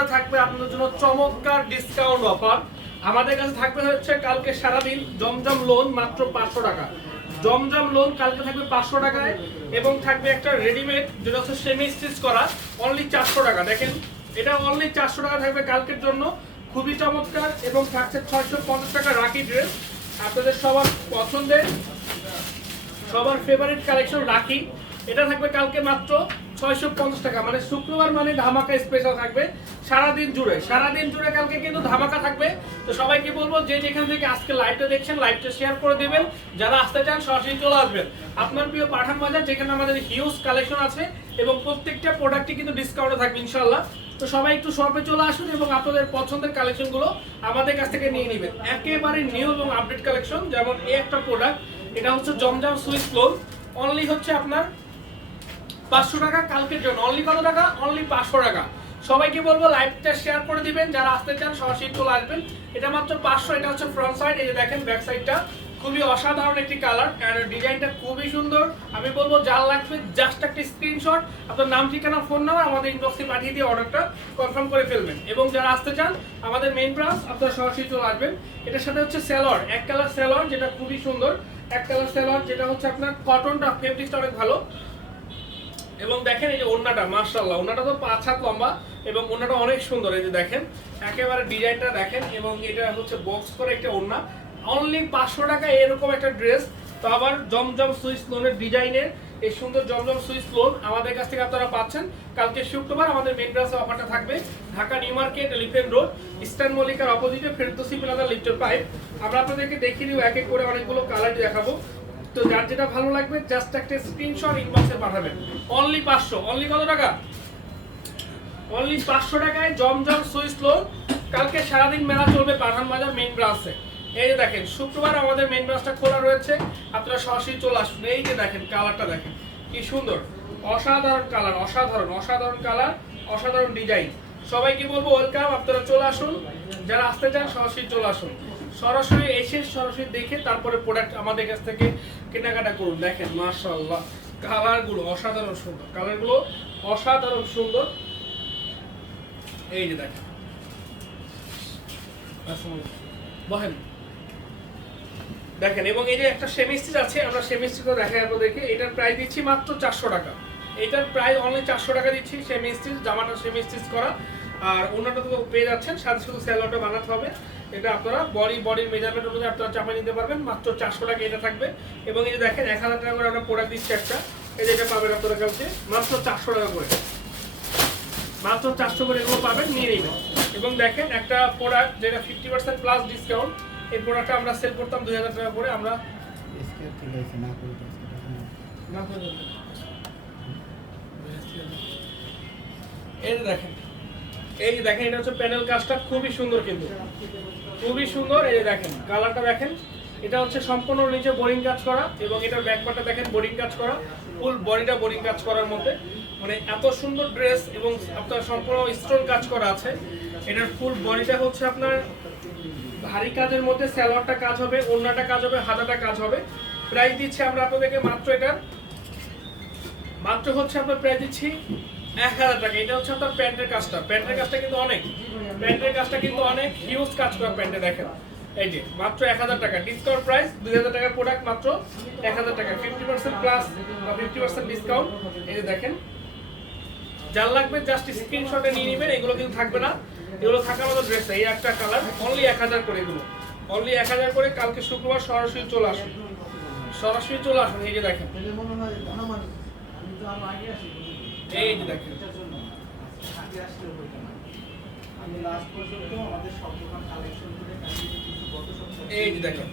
তারপরে থাকবে আপনাদের জন্য চমৎকার ডিসকাউন্ট অফার আমাদের কাছে থাকবে হচ্ছে কালকে সারাদিন জমজম লোন মাত্র পাঁচশো টাকা। জমজম লোন কালকে থাকবে পাঁচশো টাকায় এবং থাকবে একটা রেডিমেড যেটা হচ্ছে সেমি স্টিচ করা অনলি চারশো টাকা। দেখেন, এটা অনলি চারশো টাকা থাকবে কালকের জন্য। খুবই চমৎকার এবং থাকছে ছয়শো পঞ্চাশ টাকা রাখি ড্রেস আপনাদের সবার পছন্দের, সবার ফেভারিট কালেকশন রাখি। এটা থাকবে কালকে মাত্র ছয়শো পঞ্চাশ টাকা। মানে শুক্রবার মানে ধামাকা স্পেশাল থাকবে সারাদিন জুড়ে। সারাদিন জুড়ে কালকে কিন্তু ধামাকা থাকবে। তো সবাইকে বলব, যে যেখান থেকে আজকে লাইভটা দেখছেন লাইভটা শেয়ার করে দিবেন। যারা আসতে চান, সরাসরি চলে আসবেন। আপনার প্রিয় পাঠান বাজার, যেখানে আমাদের হিউজ কালেকশন আছে এবং প্রত্যেকটা প্রোডাক্টই কিন্তু ডিসকাউন্টে থাকবে ইনশাল্লাহ তো সবাই একটু শপে চলে আসুন এবং আপনাদের পছন্দের কালেকশনগুলো আমাদের কাছ থেকে নিয়ে নেবেন। একেবারে নিউ এবং আপডেট কালেকশন যেমন এই একটা প্রোডাক্ট এটা হচ্ছে জমজম সুইচ ক্লোন অনলি হচ্ছে আপনার পাঁচশো টাকা কালকের জন্য অনলি কত টাকা? অনলি পাঁচশো টাকা। সবাইকে বলব লাইভটা শেয়ার করে দিবেন। যারা আসতে চান, সরাসরি চলে আসবেন। এটা মাত্র পাঁচশো, এটা হচ্ছে ফ্রন্ট সাইড এই যে দেখেন ব্যাক সাইডটা খুবই অসাধারণ একটি কালার আর ডিজাইনটা খুবই সুন্দর। আমি বলব যার লাগবে জাস্ট একটা স্ক্রিনশট আপনার নাম, ঠিকানা ফোন নাম্বার আমাদের ইনবক্সে পাঠিয়ে দিয়ে অর্ডারটা কনফার্ম করে ফেলবেন। এবং যারা আসতে চান, আমাদের মেইন ব্রাঞ্চ আপনারা সরাসরি চলে আসবেন। এটার সাথে হচ্ছে সেলর এক কালার সেলর যেটা খুবই সুন্দর। এক কালার সেলর যেটা হচ্ছে আপনার কটনটা ফেব্রিক্সটা অনেক ভালো। এবং দেখেন এই যে ওড়নাটা মার্শাল্লাহ ওড়নাটা তো পাঁচ হাত লম্বা এবং ওড়নাটা অনেক সুন্দর, এই যে দেখেন। একেবারে ডিজাইনটা দেখেন এবং এটা হচ্ছে বক্স করে একটা ওড়না। অনলি পাঁচশো টাকা এরকম একটা ড্রেস তো আবার জমজম সুইচ লোনের ডিজাইনের এই সুন্দর জমজম সুইচ লোন আমাদের কাছ থেকে আপনারা পাচ্ছেন। কালকে শুক্রবার আমাদের মেন ব্রাঞ্চে অফারটা থাকবে, Dhaka new market elephant road, eastern মল্লিকার অপোজিটে ফেরদোসি প্লাজা লিফটের পাইপ আমরা আপনাদেরকে দেখিয়ে দিব, এক এক করে অনেকগুলো কালার দেখাবো। তো যার যেটা ভালো লাগবে জাস্ট একটা স্ক্রিনশট ইনবক্সে পাঠাবেন। অনলি পাঁচশো। অনলি কত টাকা? অনলি পাঁচশো টাকায় জমজম সুইচ লোন কালকে সারাদিন মেলা চলবে পাঠান বাজার মেইন ব্রাঞ্চে এই যে দেখেন, শুক্রবার আমাদের মেইন ব্রাঞ্চটা খোলা রয়েছে। আপনারা সরাসরি চলে আসুন। এই যে দেখেন কালারটা দেখেন। কি সুন্দর। অসাধারণ কালার অসাধারণ অসাধারণ কালার অসাধারণ ডিজাইন সবাইকে বলব ওয়েলকাম আপনারা চলে আসুন। যারা আসতে চান, সরাসরি চলে আসুন। সরাসরি এসে সরাসরি দেখে তারপরে প্রোডাক্ট আমাদের কাছ থেকে কেনাকাটা করুন। দেখেন মার্শাল্লাহ কালারগুলো অসাধারণ সুন্দর। কালারগুলো অসাধারণ সুন্দর। এই যে দেখেন। বহেন দেখেন, এবং এই যে একটা সেমিস্ট্রিজ আছে, আমরা সেমিস্ট্রিটা দেখাই আপনাদেরকে। এটার প্রাইস দিচ্ছি মাত্র চারশো টাকা। এটার প্রায় অনলাইন চারশো টাকা দিচ্ছি সেমিস্ট্রিজ জামাটা সেমিস্ট্রিজ করা। আর অন্যটা তো পেয়ে যাচ্ছেন সাথে শুধু স্যালোটা বানাতে হবে। এটা আপনারা বডি বডির মেজারমেন্ট অনুযায়ী আপনারা চাপা নিতে পারবেন মাত্র চারশো টাকা এটা থাকবে। এবং এই যে দেখেন এক হাজার টাকা করে আমরা প্রোডাক্ট দিচ্ছি একটা। এই যে এটা পাবেন আপনারা কাছে মাত্র চারশো টাকা করে। মাত্র চারশো করে এগুলো পাবেন নিয়ে নেবেন। এবং দেখেন একটা প্রোডাক্ট যেটা ফিফটি পার্সেন্ট প্লাস ডিসকাউন্ট এই প্রোডাক্টটা আমরা সেল করতাম দুই হাজার টাকা করে আমরা না করে এই দেখেন, এই যে দেখেন, এটা হচ্ছে প্যানেল কাজটা, খুবই সুন্দর কিন্তু। খুবই সুন্দর, এই যে দেখেন কালারটা দেখেন। এটা হচ্ছে সম্পূর্ণ নিচে বোরিং কাজ করা এবং এটার ব্যাকপার্টটা দেখেন বোরিং কাজ করা। ফুল বডিটা বোরিং কাজ করার মধ্যে। মানে এত সুন্দর ড্রেস এবং আপনার সম্পূর্ণ স্টোন কাজ করা আছে। এটার ফুল বডিটা হচ্ছে আপনার ভারী কাজের মধ্যে স্যালোয়ারটা কাজ হবে, ওড়নাটা কাজ হবে, হাতাটা কাজ হবে। প্রাইস দিচ্ছি আমরা আপনাদেরকে মাত্র এটার। মাত্র হচ্ছে আপনার প্রাইস দিচ্ছি এক হাজার টাকা। এটা হচ্ছে আপনার প্যান্টের কাজটা। প্যান্টের কাজটা কিন্তু অনেক। প্যান্টের কাজটা কিন্তু অনেক হিউজ কাজ করা প্যান্টে, দেখেন। এই যে, মাত্র এক হাজার টাকা। ডিসকাউন্ট প্রাইস দুই হাজার টাকার প্রোডাক্ট মাত্র এক হাজার টাকা। ফিফটি পার্সেন্ট প্লাস বা ফিফটি পার্সেন্ট ডিসকাউন্ট এই যে দেখেন, যার লাগবে জাস্ট স্ক্রিনশটে নিয়ে নেবেন। এগুলো কিন্তু থাকবে না। এগুলো থাকার মতো ড্রেস এই একটা কালার অনলি এক হাজার করে এগুলো। অনলি এক হাজার করে কালকে শুক্রবার সরাসরি চলে আসুন। সরাসরি চলে আসুন। এই যে দেখেন। এই যে দেখেন। এই যে দেখেন।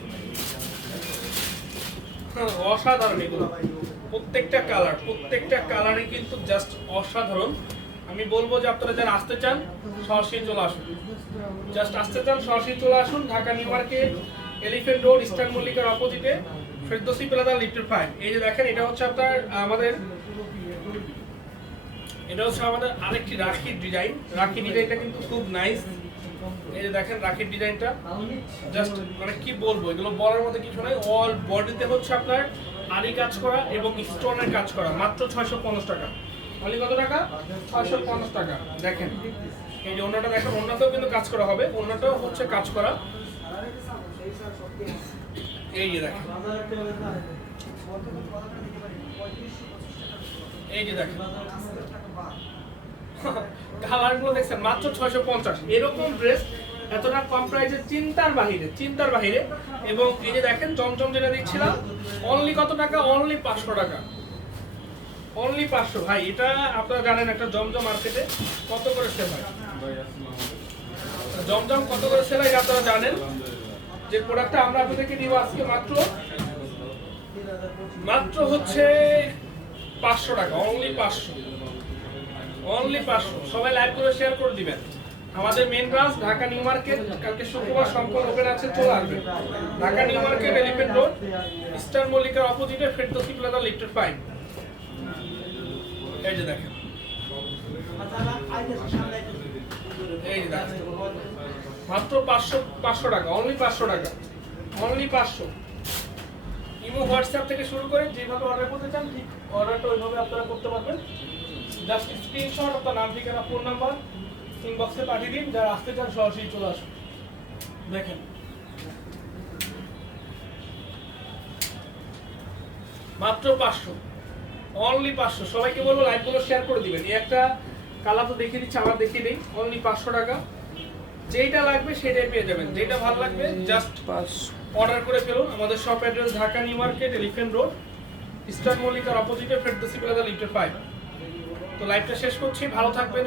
হ্যাঁ, অসাধারণ এগুলো। প্রত্যেকটা কালার প্রত্যেকটা কালারই কিন্তু জাস্ট অসাধারণ। আমি বলব যে আপনারা যারা আসতে চান সরাসরি চলে আসুন। জাস্ট আসতে চান সরাসরি চলে আসুন Dhaka new market elephant road eastern মল্লিকার অপোজিটে ফেরদোসি প্লাজা লিফটের ফাইভ। এই যে দেখেন এটা হচ্ছে আপনার আমাদের এটা হচ্ছে আমাদের আরেকটি রাখির ডিজাইন রাখি ডিজাইনটা কিন্তু খুব নাইস এই যে দেখেন রাখির ডিজাইনটা জাস্ট মানে কি বলব, এগুলো বলার মতো কিছু নাই। অল বডিতে হচ্ছে আপনার আরি কাজ করা এবং স্টোনের কাজ করা। মাত্র ছয়শো পঞ্চাশ টাকা। অনলি কত টাকা? ছয়শো পঞ্চাশ টাকা। দেখেন। এই যে অন্যটা দেখেন অন্যটাও কিন্তু কাজ করা হবে। অন্যটাও হচ্ছে কাজ করা। এই যে দেখেন। এই যে দেখেন। কালারগুলো দেখছেন, মাত্র ছয়শো পঞ্চাশ। এরকম ড্রেস এতটা কম প্রাইসে চিন্তার বাহিরে চিন্তার বাহিরে। এবং এই যে দেখেন জমজম যেটা দেখছিলাম অনলি কত টাকা? অনলি পাঁচশো টাকা। অনলি পাঁচশো। ভাই, এটা আপনারা জানেন একটা জমজম মার্কেটে কত করে সেল হয়? জমজম কত করে সেল হয় আপনারা জানেন? যে প্রোডাক্টটা আমরা আপনাদেরকে দিব আজকে মাত্র মাত্র হচ্ছে পাঁচশো টাকা অনলি পাঁচশো। অনলি পাঁচশো। সবাই লাইভ করে শেয়ার করে দিবেন। আমাদের main branch Dhaka new market, কালকে শুক্রবার সম্পূর্ণ ওপেন আছে, চলে আসবে। Dhaka new market elephant road star মল্লিকার অপোজিটে ফেরদৌসি প্লাজা লিফটেড ফাইভ যে দেখেন। এই যে দেখেন। মাত্র পাঁচশো পাঁচশো টাকা অনলি পাঁচশো টাকা। অনলি পাঁচশো। ইমো হোয়াটসঅ্যাপ থেকে শুরু করে যেভাবে অর্ডার করতে চান, ঠিক অর্ডারটা ওইভাবে আপনারা করতে পারবেন। জাস্ট স্ক্রিনশট আপনার নাম ঠিকানা ফোন নাম্বার ইনবক্সে পাঠিয়ে দিন যারা আসতে চান সরাসরি চলে আসুন। দেখেন। মাত্র পাঁচশো। অনলি পাঁচশো। সবাইকে বলব লাইভগুলো শেয়ার করে দিবেন। এই একটা কালার তো দেখিয়ে দিচ্ছি আমার দেখিয়ে দিই। অনলি পাঁচশো টাকা। যেইটা লাগবে সেটাই পেয়ে যাবেন। যেটা ভালো লাগবে জাস্ট অর্ডার করে ফেলুন। আমাদের shop address Dhaka new market elephant road eastern মল্লিকার অপোজিটে ফেরদৌসি প্লাজা লিফটের ফাইভ তো লাইভটা শেষ করছি ভালো থাকবেন।